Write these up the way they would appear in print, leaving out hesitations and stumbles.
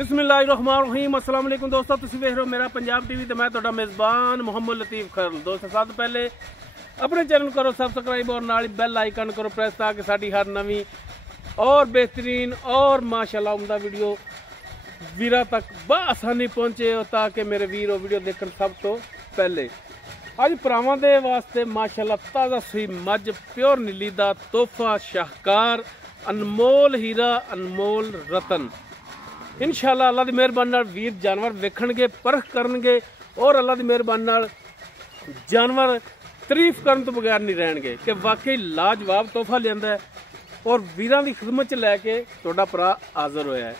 बिस्मिल्लाहिर्रहमानिर्रहीम अस्सलाम वालेकुम दोस्तों, तुसीं वेख रहे हो मेरा पंजाब टीवी ते मैं तुहाडा मेज़बान मुहम्मद लतीफ़ खरल। दोस्तों सब तो पहले अपने चैनल करो सबसक्राइब और नाल बैल आइकन करो प्रेस ताकि साडी हर नवी और बेहतरीन और माशाल्लाह उम्दा वीडियो वीरा तक बआसानी पहुँचे ताकि मेरे वीर वीडियो देखने सब तो पहले। अज भरावां दे वास्ते माशाल्लाह ताज़ा सी मझ प्योर नीली दा तोहफा शाहकार अनमोल हीरा अनमोल रतन। इंशाअल्लाह अल्लाह की मेहरबानी नाल वीर जानवर वेखणगे परख करनगे और अल्लाह की मेहरबानी नाल जानवर तारीफ करन तो बगैर नहीं रहणगे कि वाकई लाजवाब तोहफा लिआंदा है और वीरां दी खिदमत च लैके तुहाडा भरा हाज़र होया है।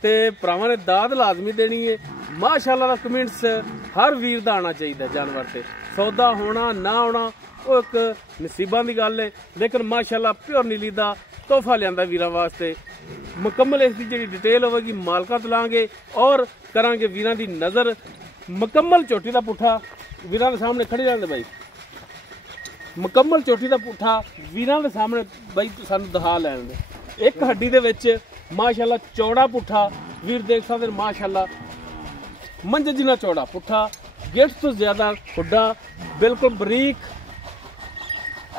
तो भरावां ने दाद लाजमी देनी है। माशाअल्लाह दा कमेंट्स हर वीर दा आना चाहिए जानवर से। सौदा होना ना होना वो एक नसीबां दी गल है, लेकिन माशाअल्लाह प्योर नीली दा तोहफा लिआंदा वीरां वास्ते। मुकम्मल इसकी जी डिटेल होगी मालका तलांगे और करांगे वीरां दी नज़र। मुकम्मल चोटी का पुट्ठा वीरां दे सामने खड़े रहंदे भाई। मुकम्मल चोटी का पुट्ठा वीरां दे सामने भाई सानू दिखा लैण दे। एक हड्डी दे विच माशाअल्लाह चौड़ा पुट्ठा वीर देख सकदे माशाअल्लाह मंझ जिन्ना चौड़ा पुट्ठा, गिट्ठ तो ज्यादा खुड्डा, बिल्कुल बरीक।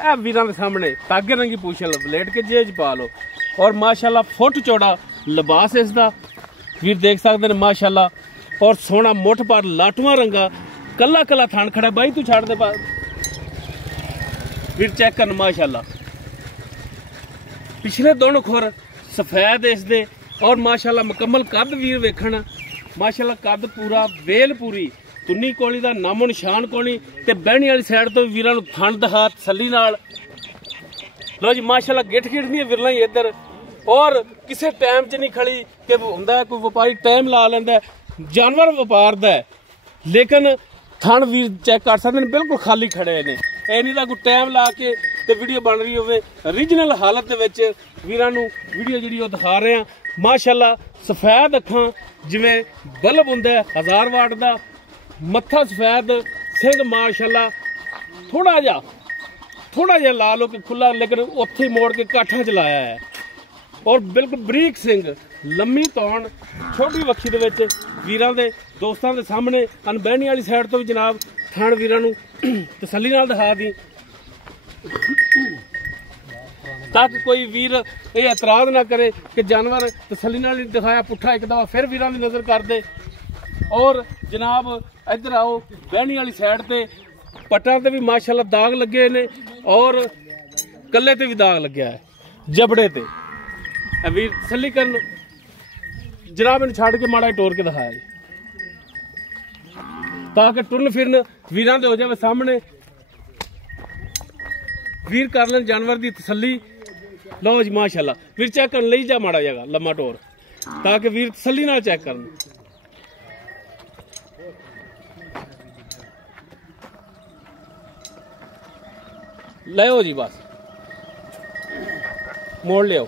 ए वीरां दे सामने तागे रंगी पूछल बलेट के जेज पा लो और माशाअल्लाह फुट चौड़ा लिबास इसदा वीर देख सकते हैं माशाअल्लाह। और सोना मुठ पर लाटुआ रंगा कला कला थान खड़ा बाई तू छाड़ दे वीर चेक कर माशाअल्लाह। पिछले दोनों खुर सफेद इसदे और माशाअल्लाह मुकम्मल कद वीर वेखण माशाअल्लाह कद पूरा वेल पूरी तुन्नी कोली दा नामो निशान कोनी ते बहनी वाली साइड तो वीरां नूं थण दहा तसल्ली नाल। लो जी माशाअल्लाह गिठ गिठ दी विरला ही इधर और किसी टाइम च नहीं खड़ी कि हुंदा कोई व्यापारी टाइम ला लैंदा। जानवर व्यापार दा है लेकिन थण वीर चेक कर सकते हैं बिल्कुल खाली खड़े ने। ये नहीं कोई टाइम ला के ते वीडियो बन रही होवे। ओरिजिनल हालत दे विच वीरां नूं वीडियो जिहड़ी ओह दिखा रहे हैं। माशाअल्लाह सफेद अखां जिवें बल्ब हुंदा है 1000 वाट दा, मत्था सफेद, सिंह माशाअल्लाह थोड़ा जिहा ला लो कि खुला, लेकिन उत्थे मोड़ के काठा चलाया है और बिल्कुल बरीक सिंह, लम्मी तौण, छोटी वक्खी दे विच वीरां दे दोस्तां दे सामने अनबहनी वाली साइड तो भी जनाब थान वीरां नूं तसल्ली नाल दिखा दी ताकि कोई वीर ये एतराज ना करे कि जानवर तसल्ली नाल नहीं दिखाया पुट्ठा एक दफा फिर वीरां दी नज़र कर दे। और जनाब इधर आओ बहनी वाली साइड ते पट्टां ते भी माशाअल्लाह दाग लगे ने और कल्ले ते भी दाग लग्या है जबड़े ते। वीर तसल्ली करन जनाब इन छड़ के माड़ा टोर के दिखाया ताकि टुरन फिरन वीरां दे हो जाए सामने, वीर कर लें जानवर की तसल्ली। लो जी माशाअल्लाह वीर चेक कर ली जा माड़ा जगह लम्मा टोर ताकि वीर तसल्ली नाल चेक करन। ले जी बस मोड़ लियो।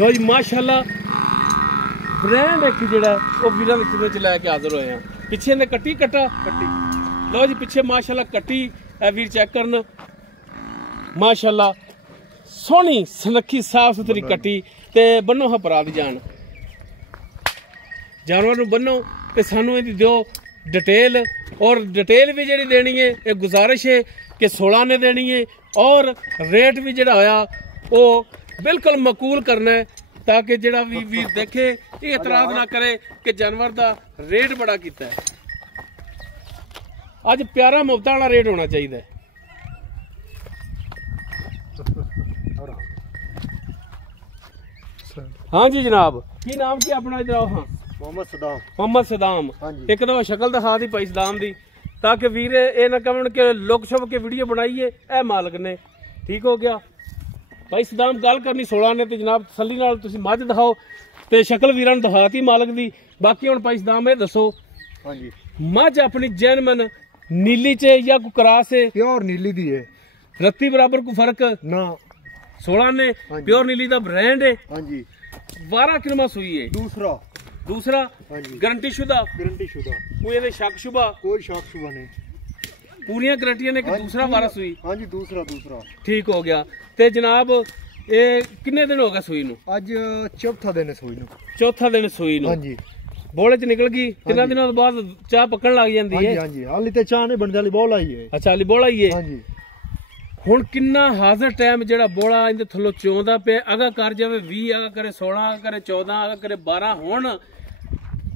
लो जी माशाअल्लाह ब्रांड एक जिहड़ा वो वीरां दी खिदमत च लैके हाज़र होए हैं। पिछे ने कट्टी कट्टा कट्टी लो जी पिछे माशाअल्लाह कट्टी ए वीर चेक करन माशाअल्लाह सोहनी सनखी साफ सुथरी कट्टी ते बन्नो हा भरा दी जान जानवर नूं बन्नो ते सानू इहदी दिओ डिटेल। और डिटेल भी जिहड़ी देनी है ये गुजारिश है कि 16 ने देनी है और रेट भी जिहड़ा होया वो बिल्कुल मकूल करना है ताकि जिहड़ा भी वीर देखे ये एतराज ना करे कि जानवर दा रेट बड़ा कीता है। अज प्यारा मुफ्ता वाला रेट होना चाहिए। हाँ जी जनाब की नाम की अपना इधर आओ। हाँ मोहम्मद सदाम एक दफा शक्ल दिखा दी भाई सदाम दी ताकि वीर ये ना कहन के लुक छुप के वीडियो बनाइए ए मालक ने। ठीक हो गया भाई सदाम गल करनी 16 ने तो जनाब तसल्ली नाल तुसीं मझ दिखाओ ते शक्ल वीरां नूं दिखाती मालक दी। बाकी हुण भाई सदाम ये दसो मझ अपनी जैनमन नीली च या कोई क्रास है? प्योर नीली दी है, रत्ती बराबर कोई फर्क ना। 16 ने प्योर नीली दा ब्रांड है। हाँ जी 12 किनमा सुई है। दूसरा गारंटी शुदा कोई शक शुबा कोई शक शुबा नहीं। पूरियां गारंटियां ने कि दूसरा वारा सूई? हाँ जी दूसरा ठीक हो गया। ते जनाब ये कितने दिन हो गए सूई नू? अज चौथा दिन सूई नू। चौथा दिन सूई नू। हाँ जी बोले च निकल गई। कितना दिनों बाद चाह पकन लग जाती है? हाँ जी हाली ते चाह नहीं बनदी, हाली बोला ही है। अच्छा हाली बोला ही है। हाँ जी हुण किन्ना हाजिर टाइम जेड़ा बोला इंदे थल्लों चोंदा पे अगा कर जावे 20 अगा करे 16 अगा करे 14 अगा करे 12 हुण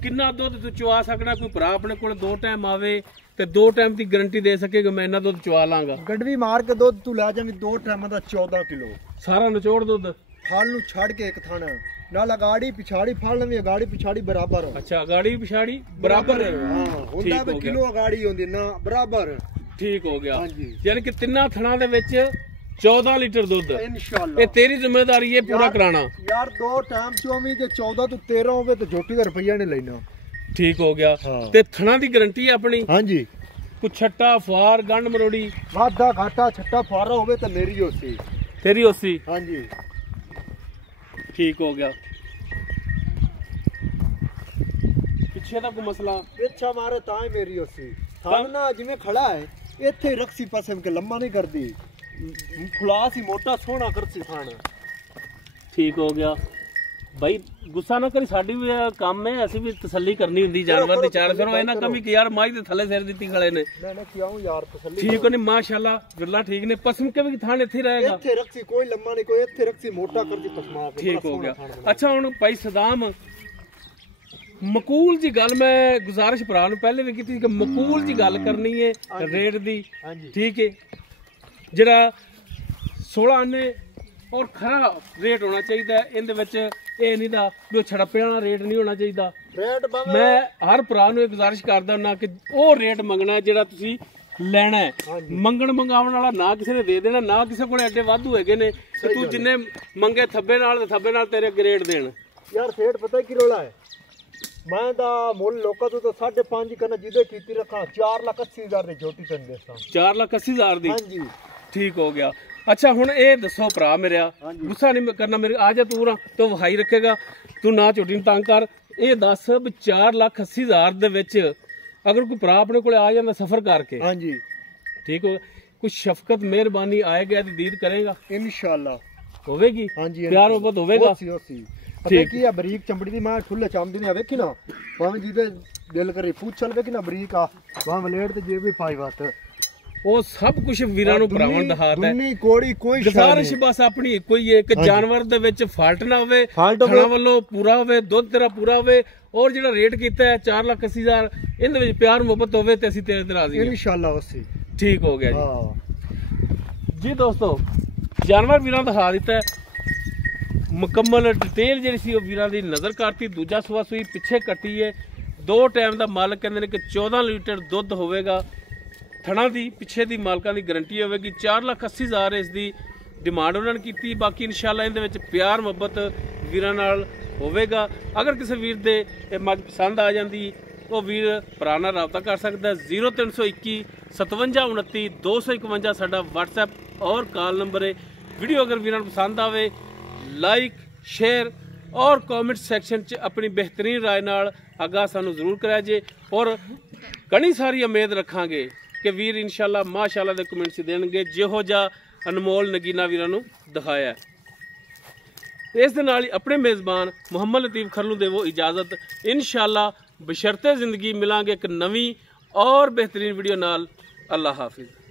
किन्ना दुध तू चवा सकना? कोई भरा अपने कोल 2 टाइम आवे ते 2 टाइम दी गारंटी दे सके कि मैं इन्ना दुध चवा लांगा? गडवी मार के दुध तू ला जावी 2 टाइम दा 14 किलो सारा निचोड़ दुध फाल नू छड़ के एक थाना नाल गाड़ी पिछाड़ी फाल लवी गाड़ी पिछाड़ी बराबर हो। अच्छा गाड़ी पिछाड़ी बराबर है। हां हुंदा भी किलो गाड़ी होंदी ना बराबर। ठीक हो गया। हाँ जी यानी कि तिन्ना थणा दे विच 14 लीटर दुध इंशाअल्लाह। ये तेरी जिम्मेदारी है पूरा कराना यार। 2 टाइम चोवी जे 14 तो 13 होवे तो झोटी दा रुपया नहीं लेना। ठीक हो गया। हाँ। ते थणा दी गारंटी है अपनी? हां जी कुछ छट्टा फार गंड मरोड़ी वाधा घाटा छट्टा फारा होवे तो मेरी होसी तेरी होसी। हां जी ठीक हो गया। पीछे का कोई मसला? पीछा मारे ताई मेरी होसी थान ना जिवें खड़ा है इत्थे रक्सी पासे के लम्बा नहीं करदी फुलास ही मोटा सोहना करसी थान। ठीक हो गया भाई गुस्सा ना करी, साडी भी काम है असि भी तसल्ली करनी हुंदी जानवर दी। चार फिर इना कमी कि यार माई दे थले सिर दित्ती खड़े ने। मैं क्यों यार तसल्ली ठीक ने माशाल्लाह गल्ला ठीक ने। पसम के भी थान इत्थे रहेगा? इत्थे रक्सी कोई लम्बा नहीं कोई इत्थे रक्सी मोटा करदी पसमा के। ठीक हो गया। अच्छा हुन भाई सदाम मकूल जी गल मैं गुजारिश भरा नूं पहले भी कीती कि मकूल जी गल करनी है रेट दी। ठीक है जेड़ा 16 आने और खरा रेट होना चाहिए इहदे विच ਇਹ नहीं दा भी छड़प्पे वाला रेट नहीं होना चाहिए। रेट मैं हर भरा नूं गुजारिश करदा हुंदा कि ਉਹ रेट मंगना ਜਿਹੜਾ ਤੁਸੀਂ ਲੈਣਾ ਹੈ। ਮੰਗਣ ਮੰਗਾਉਣ ਵਾਲਾ ਨਾ ਕਿਸੇ ਨੇ ਦੇ ਦੇਣਾ ਨਾ ਕਿਸੇ ਕੋਲ ਐਡੇ ਵਾਧੂ ਹੈਗੇ ਨੇ ਕਿ ਤੂੰ ਜਿੰਨੇ ਮੰਗੇ ਥੱਬੇ ਨਾਲ ਤੇ ਥੱਬੇ ਨਾਲ ਤੇਰੇ ਗ੍ਰੇਡ ਦੇਣ। ਯਾਰ ਸੇਠ ਪਤਾ ਕੀ ਰੋਲਾ ਹੈ ਮੈਂ ਦਾ ਮੁੱਲ ਲੋਕਾਂ ਤੋਂ ਤਾਂ 5.5 ਕਰਨਾ ਜਿਹਦੇ ਕੀਤੀ ਰੱਖਾਂ 4,80,000 ਦੀ ਝੋਟੀ ਤੈਨੂੰ ਦੇਸਾਂ। 4,80,000 ਦੀ? ਹਾਂਜੀ ਠੀਕ ਹੋ ਗਿਆ। अच्छा हुण ये दसो भरा मेरा गुस्सा नहीं करना मेरे आ जा तू तो वहाई रखेगा तू ना झोटी नूं तंग कर। ये दस भी 4,80,000 दे विच अगर कोई भरा अपने कोले आ जांदा सफर करके हाँ जी ठीक हो कुछ शफकत मेहरबानी आए गया तो दीद करेगा इंशाअल्लाह होवेगी। हाँ जी प्यार मोहब्बत होवेगा। पता की है बरीक चमड़ी दी मैं खुले चामदी ने वेखी ना भावें जिदे दिल करे पूछ चल वेखी ना बरीक आ भावें लेट ते जे भी पाई बात ਉਹ ਸਭ ਕੁਝ ਵੀਰਾਂ ਨੂੰ ਭਰਾਵਾਂ ਦਿਖਾਤਾ ਹੈ। ਦੁਨੀ ਕੋੜੀ ਕੋਈ ਗੁਜ਼ਾਰਿਸ਼ ਬਸ ਆਪਣੀ ਕੋਈ ਇੱਕ ਜਾਨਵਰ ਦੇ ਵਿੱਚ ਫਾਲਟ ਨਾ ਹੋਵੇ, ਖਾਣਾ ਵੱਲੋਂ ਪੂਰਾ ਹੋਵੇ, ਦੁੱਧ ਤੇਰਾ ਪੂਰਾ ਹੋਵੇ ਔਰ ਜਿਹੜਾ ਰੇਟ ਕੀਤਾ ਹੈ 4,80,000 ਇਹਦੇ ਵਿੱਚ ਪਿਆਰ ਮੁਹੱਬਤ ਹੋਵੇ ਤੇ ਅਸੀਂ ਤੇਰੇ ਤੇ ਰਾਜ਼ੀ ਹਾਂ ਇਨਸ਼ਾਅੱਲਾ। ਉਸੇ ਠੀਕ ਹੋ ਗਿਆ ਜੀ। ਜੀ ਦੋਸਤੋ ਜਾਨਵਰ ਵੀਰਾਂ ਦਿਖਾ ਦਿੱਤਾ ਹੈ ਮੁਕੰਮਲ ਡਿਟੇਲ ਜਿਹੜੀ ਸੀ ਉਹ ਵੀਰਾਂ ਦੀ ਨਜ਼ਰ ਕਰਤੀ। ਦੂਜਾ ਸੂਆ ਸੂਈ ਪਿੱਛੇ ਕੱਟੀ ਹੈ 2 ਟਾਈਮ ਦਾ ਮਾਲਕ ਕਹਿੰਦੇ ਨੇ ਕਿ 14 ਲੀਟਰ ਦੁੱਧ ਹੋਵੇਗਾ। ਥਣਾ ਦੀ ਪਿੱਛੇ ਦੀ ਮਾਲਕਾਂ ਦੀ ਗਾਰੰਟੀ ਹੋਵੇਗੀ। 4,80,000 ਇਸ ਦੀ ਡਿਮਾਂਡ ਉਹਨਾਂ ਨੇ ਕੀਤੀ। ਬਾਕੀ ਇਨਸ਼ਾਅੱਲਾ ਇਹਦੇ ਵਿੱਚ ਪਿਆਰ ਮੁਹੱਬਤ ਵੀਰਾਂ ਨਾਲ ਹੋਵੇਗਾ। ਅਗਰ ਕਿਸੇ ਵੀਰ ਦੇ ਇਹ ਮੱਝ ਪਸੰਦ ਆ ਜਾਂਦੀ ਉਹ ਵੀਰ ਭਰਾ ਨਾਲ ਰਾਬਤਾ ਕਰ ਸਕਦਾ। 0321 57 29 251 ਸਾਡਾ WhatsApp ਔਰ ਕਾਲ ਨੰਬਰ ਹੈ। ਵੀਡੀਓ ਅਗਰ ਵੀਰਾਂ ਨੂੰ ਪਸੰਦ ਆਵੇ ਲਾਈਕ ਸ਼ੇਅਰ ਔਰ ਕਮੈਂਟ ਸੈਕਸ਼ਨ 'ਚ ਆਪਣੀ ਬਿਹਤਰੀਨ ਰਾਏ ਨਾਲ ਆਗਾਹ ਸਾਨੂੰ ਜ਼ਰੂਰ ਕਰਿਆ ਜੇ ਔਰ ਕਣੀ ਸਾਰੀ ਉਮੀਦ ਰੱਖਾਂਗੇ कि वीर इंशाअल्लाह माशाअल्लाह दे कमेंट्स देणगे जिहो जा अनमोल नगीना वीरां नूं दिखाया है। इस दे नाल ही अपने मेज़बान मुहम्मद लतीफ़ खरलू देवो इजाज़त इंशाअल्लाह बशर्ते ज़िंदगी मिलांगे एक नवी और बेहतरीन वीडियो नाल। अल्लाह हाफिज़।